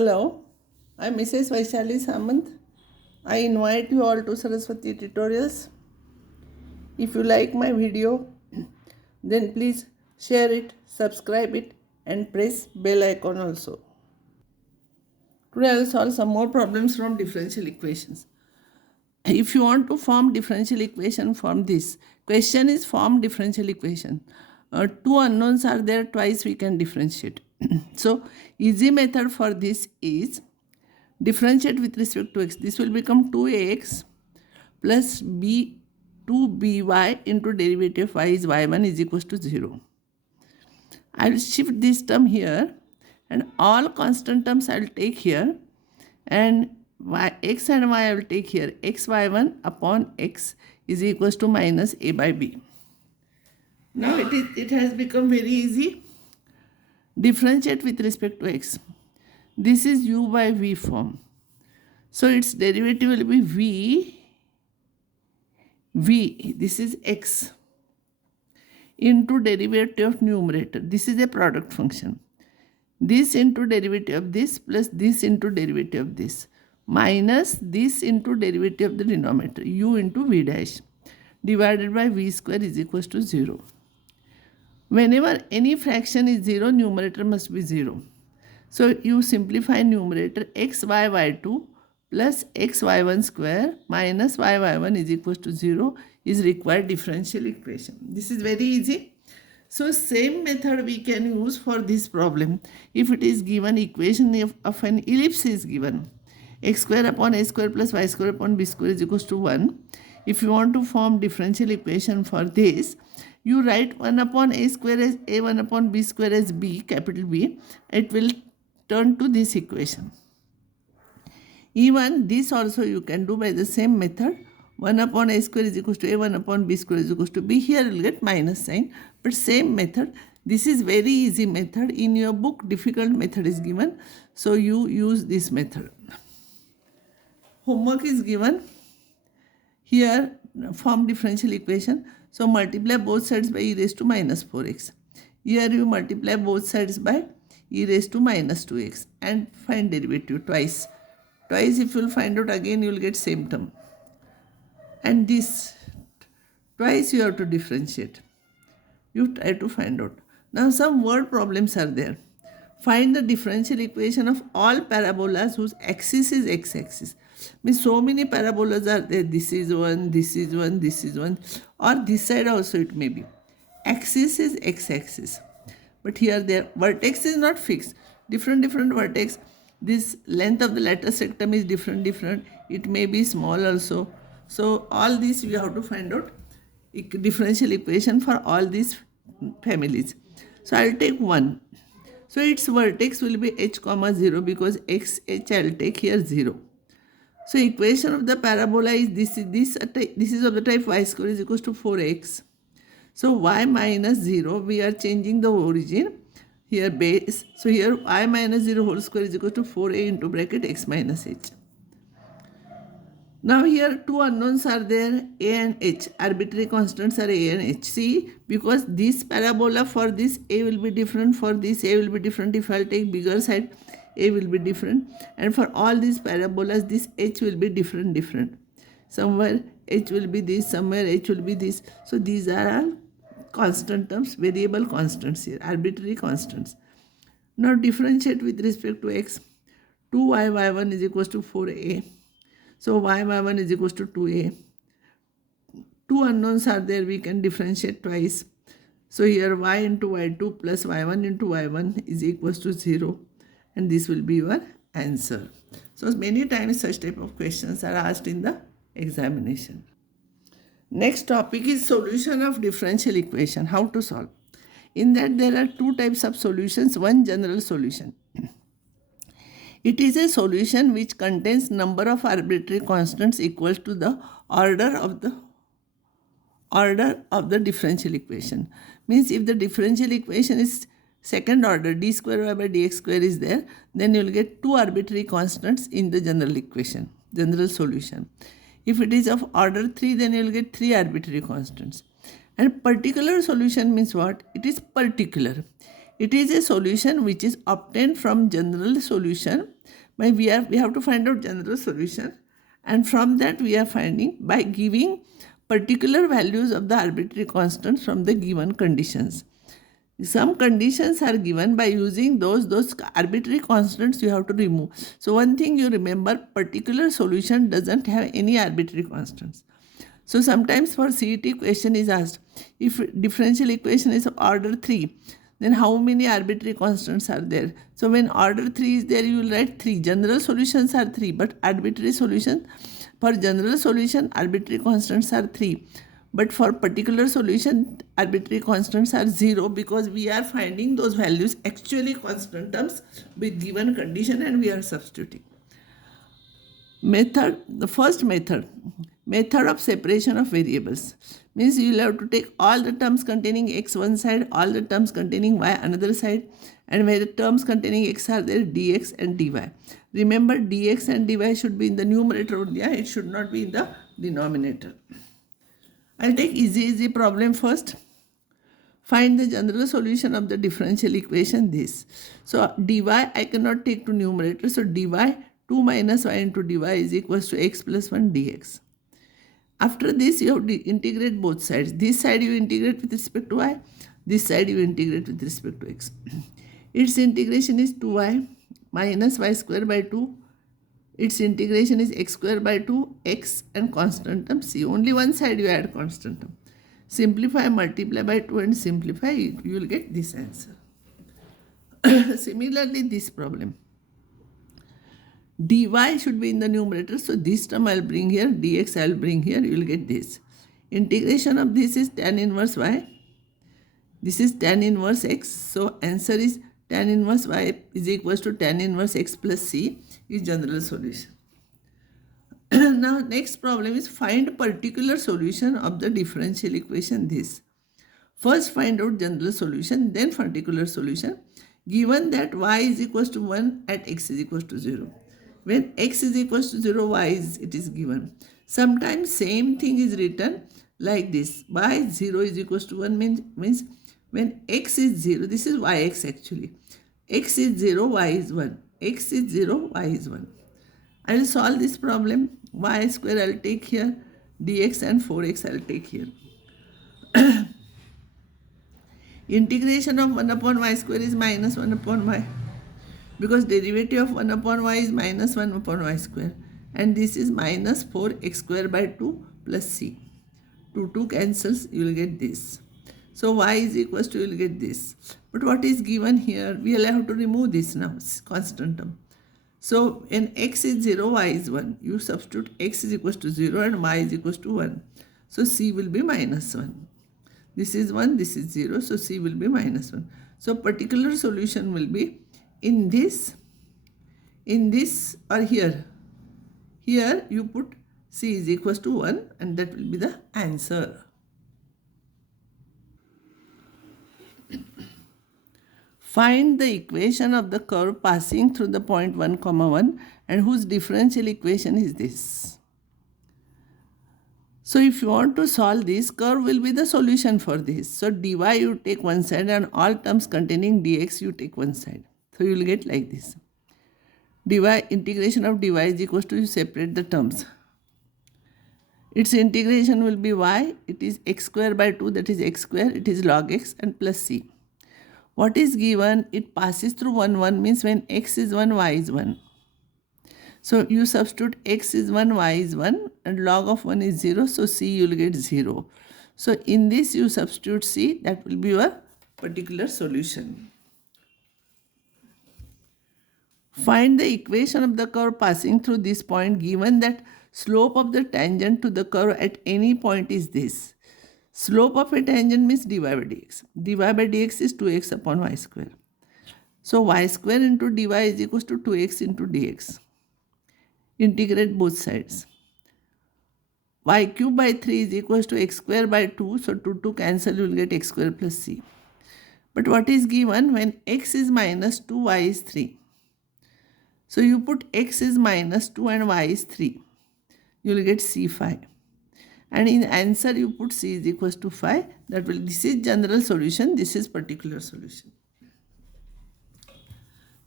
Hello, I'm Mrs. Vaishali Samant. I invite you all to Saraswati Tutorials. If you like my video, then please share it, subscribe it, and press bell icon also. Today I will solve some more problems from differential equations. If you want to form differential equation from this, question is form differential equation. Two unknowns are there, twice we can differentiate. So easy method for this is differentiate with respect to x. This will become 2ax plus b 2by into derivative of y is y1 is equals to 0. I will shift this term here and all constant terms I will take here, and x and y I will take here. X y1 upon x is equals to minus a by b. Now it has become very easy. Differentiate with respect to x. This is u by v form. So its derivative will be v, this is x, into derivative of numerator. This is a product function. This into derivative of this plus this into derivative of this minus this into derivative of the denominator, u into v dash, divided by v square is equals to 0. Whenever any fraction is 0, numerator must be 0. So you simplify numerator x y y2 plus x y1 square minus y y1 is equals to 0 is required differential equation. This is very easy. So same method we can use for this problem. If it is given equation of an ellipse is given, x square upon a square plus y square upon b square is equals to 1. If you want to form differential equation for this, you write 1 upon a square as a, 1 upon b square as b, capital B. It will turn to this equation. Even this also you can do by the same method. 1 upon a square is equals to a, 1 upon b square is equals to b. Here you will get minus sign, but same method. This is very easy method. In your book, difficult method is given, so you use this method. Homework is given. Here, form differential equation. So multiply both sides by e raised to minus 4x. Here you multiply both sides by e raised to minus 2x and find derivative twice. Twice if you will find out, again you will get same term. And this twice you have to differentiate. You try to find out. Now some word problems are there. Find the differential equation of all parabolas whose axis is x-axis. Means so many parabolas are there. This is one, this is one, this is one. Or this side also it may be. Axis is x-axis. But here their vertex is not fixed. Different vertex. This length of the lattice rectum is different. It may be small also. So all these we have to find out differential equation for all these families. So I will take 1. So its vertex will be h comma 0 because x h I will take here 0. So equation of the parabola is this is of the type y square is equals to 4x. So y minus 0, we are changing the origin. Here base. So here I minus 0 whole square is equal to 4a into bracket x minus h. Now here two unknowns are there, a and h. Arbitrary constants are a and h. See, because this parabola for this a will be different, for this a will be different. If I will take bigger side, a will be different. And for all these parabolas, this h will be different. Somewhere h will be this, somewhere h will be this. So these are all constant terms, variable constants here, arbitrary constants. Now differentiate with respect to x. 2y y1 is equals to 4a. So y y1 is equals to 2a. Two unknowns are there, we can differentiate twice. So here y into y2 plus y1 into y1 is equals to 0. And this will be your answer. So many times such type of questions are asked in the examination. Next topic is solution of differential equation. How to solve? In that there are two types of solutions. One general solution. It is a solution which contains number of arbitrary constants equal to the order of the differential equation. Means if the differential equation is second order, d square y by dx square is there, then you will get two arbitrary constants in the general equation, general solution. If it is of order 3, then you will get 3 arbitrary constants. And particular solution means what? It is particular. It is a solution which is obtained from general solution We have to find out general solution, and from that we are finding by giving particular values of the arbitrary constants from the given conditions. Some conditions are given. By using those arbitrary constants you have to remove. So one thing you remember, particular solution doesn't have any arbitrary constants. So sometimes for CET question is asked, if differential equation is of order 3, then how many arbitrary constants are there? So when order 3 is there, you will write 3. General solutions are 3, but arbitrary solution, for general solution arbitrary constants are 3. But for particular solution, arbitrary constants are 0, because we are finding those values actually constant terms with given condition and we are substituting. The first method of separation of variables, means you will have to take all the terms containing x one side, all the terms containing y another side, and where the terms containing x are there, dx and dy. Remember, dx and dy should be in the numerator only, it should not be in the denominator. I'll take easy problem first. Find the general solution of the differential equation this. So dy I cannot take to numerator, so dy 2 minus y into dy is equals to x plus 1 dx. After this you have to integrate both sides. This side you integrate with respect to y, this side you integrate with respect to x. Its integration is 2y minus y square by 2. Its integration is x square by 2, x and constant term c. Only one side you add constant term. Simplify, multiply by 2 and simplify, you will get this answer. Similarly, this problem. dy should be in the numerator, so this term I will bring here, dx I will bring here, you will get this. Integration of this is tan inverse y. This is tan inverse x, so answer is tan inverse y is equals to tan inverse x plus c is general solution. Now next problem is find particular solution of the differential equation this. First find out general solution, then particular solution, given that y is equals to 1 at x is equals to 0. When x is equals to 0, it is given. Sometimes same thing is written like this. Y 0 is equals to 1 means when x is 0, this is yx actually. X is 0, y is 1. X is 0, y is 1. I will solve this problem. Y square I will take here, dx and 4x I will take here. Integration of 1 upon y square is minus 1 upon y, because derivative of 1 upon y is minus 1 upon y square, and this is minus 4x square by 2 plus c. 2 cancels, you will get this. So y is equals to, you will get this. But what is given here, we will have to remove this now, constant term. So when x is 0, y is 1. You substitute x is equals to 0 and y is equals to 1. So c will be minus 1. This is 1, this is 0, so c will be minus 1. So particular solution will be in this or here. Here you put c is equals to 1 and that will be the answer. Find the equation of the curve passing through the point 1, 1 and whose differential equation is this. So if you want to solve this, curve will be the solution for this. So dy you take one side and all terms containing dx you take one side. So you will get like this. Dy, integration of dy is equals to, you separate the terms. Its integration will be y, it is x square by 2, that is x square, it is log x and plus c. What is given? It passes through 1, 1 means when x is 1, y is 1. So you substitute x is 1, y is 1 and log of 1 is 0. So c you will get 0. So in this you substitute c, that will be your particular solution. Find the equation of the curve passing through this point given that slope of the tangent to the curve at any point is this. Slope of a tangent means dy by dx. dy by dx is 2x upon y square. So y square into dy is equals to 2x into dx. Integrate both sides. Y cube by 3 is equals to x square by 2. So 2 cancel, you will get x square plus c. But what is given? When x is minus 2, y is 3. So you put x is minus 2 and y is 3. You will get c5. And in answer you put c is equals to 5. This is general solution, this is particular solution.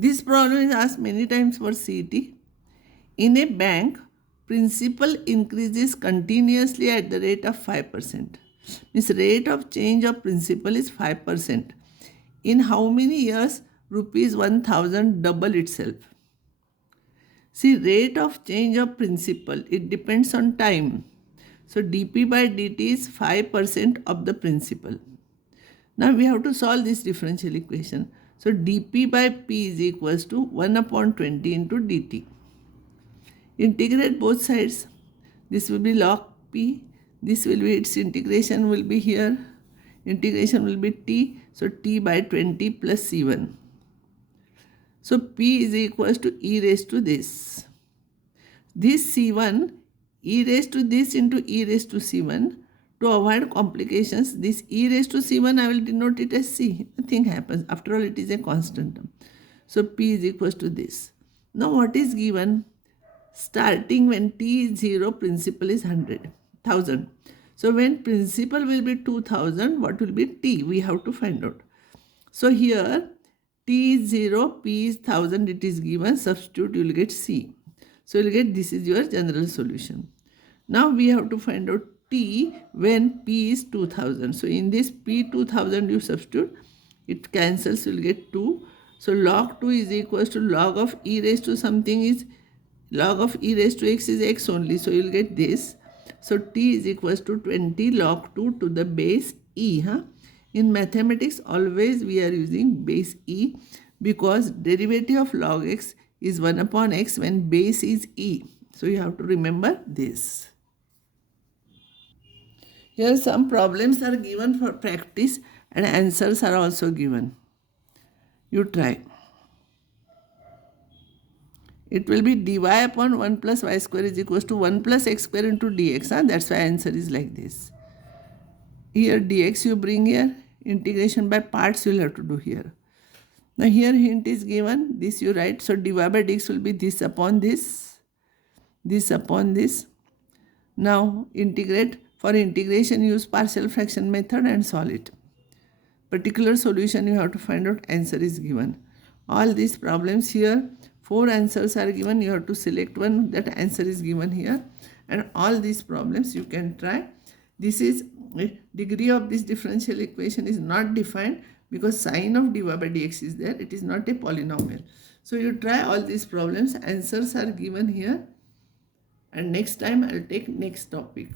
This problem is asked many times for CET. In a bank, principal increases continuously at the rate of 5%. Means rate of change of principal is 5%. In how many years rupees 1000 double itself? See, rate of change of principal, it depends on time. So dp by dt is 5% of the principal. Now we have to solve this differential equation. So dp by p is equals to 1 upon 20 into dt. Integrate both sides. This will be log p. This will be, its integration will be here. Integration will be t. So t by 20 plus c1. So p is equals to e raised to this. This c1, e raised to this into e raised to c1. To avoid complications, this e raised to c1 I will denote it as c. Nothing happens. After all, it is a constant term. So p is equals to this. Now what is given? Starting when t is 0, principal is 1,000. So when principal will be 2000, what will be t? We have to find out. So here t is 0, p is 1000, it is given. Substitute, you will get c. So you will get, this is your general solution. Now we have to find out t when p is 2000. So in this p 2000 you substitute, it cancels, you will get 2. So log 2 is equals to log of e raised to something is, log of e raised to x is x only. So you will get this. So t is equals to 20 log 2 to the base e. In mathematics, always we are using base e because derivative of log x is 1 upon x when base is e. So you have to remember this. Here some problems are given for practice and answers are also given. You try. It will be dy upon 1 plus y square is equals to 1 plus x square into dx. That's why answer is like this. Here dx you bring here. Integration by parts you will have to do here. Now here hint is given. This you write. So dy by dx will be this upon this. This upon this. Now integrate. For integration use partial fraction method and solve it. Particular solution you have to find out, answer is given. All these problems here, 4 answers are given, you have to select one, that answer is given here. And all these problems you can try. This is, degree of this differential equation is not defined because sign of dy by dx is there, it is not a polynomial. So you try all these problems, answers are given here. And next time I will take next topic.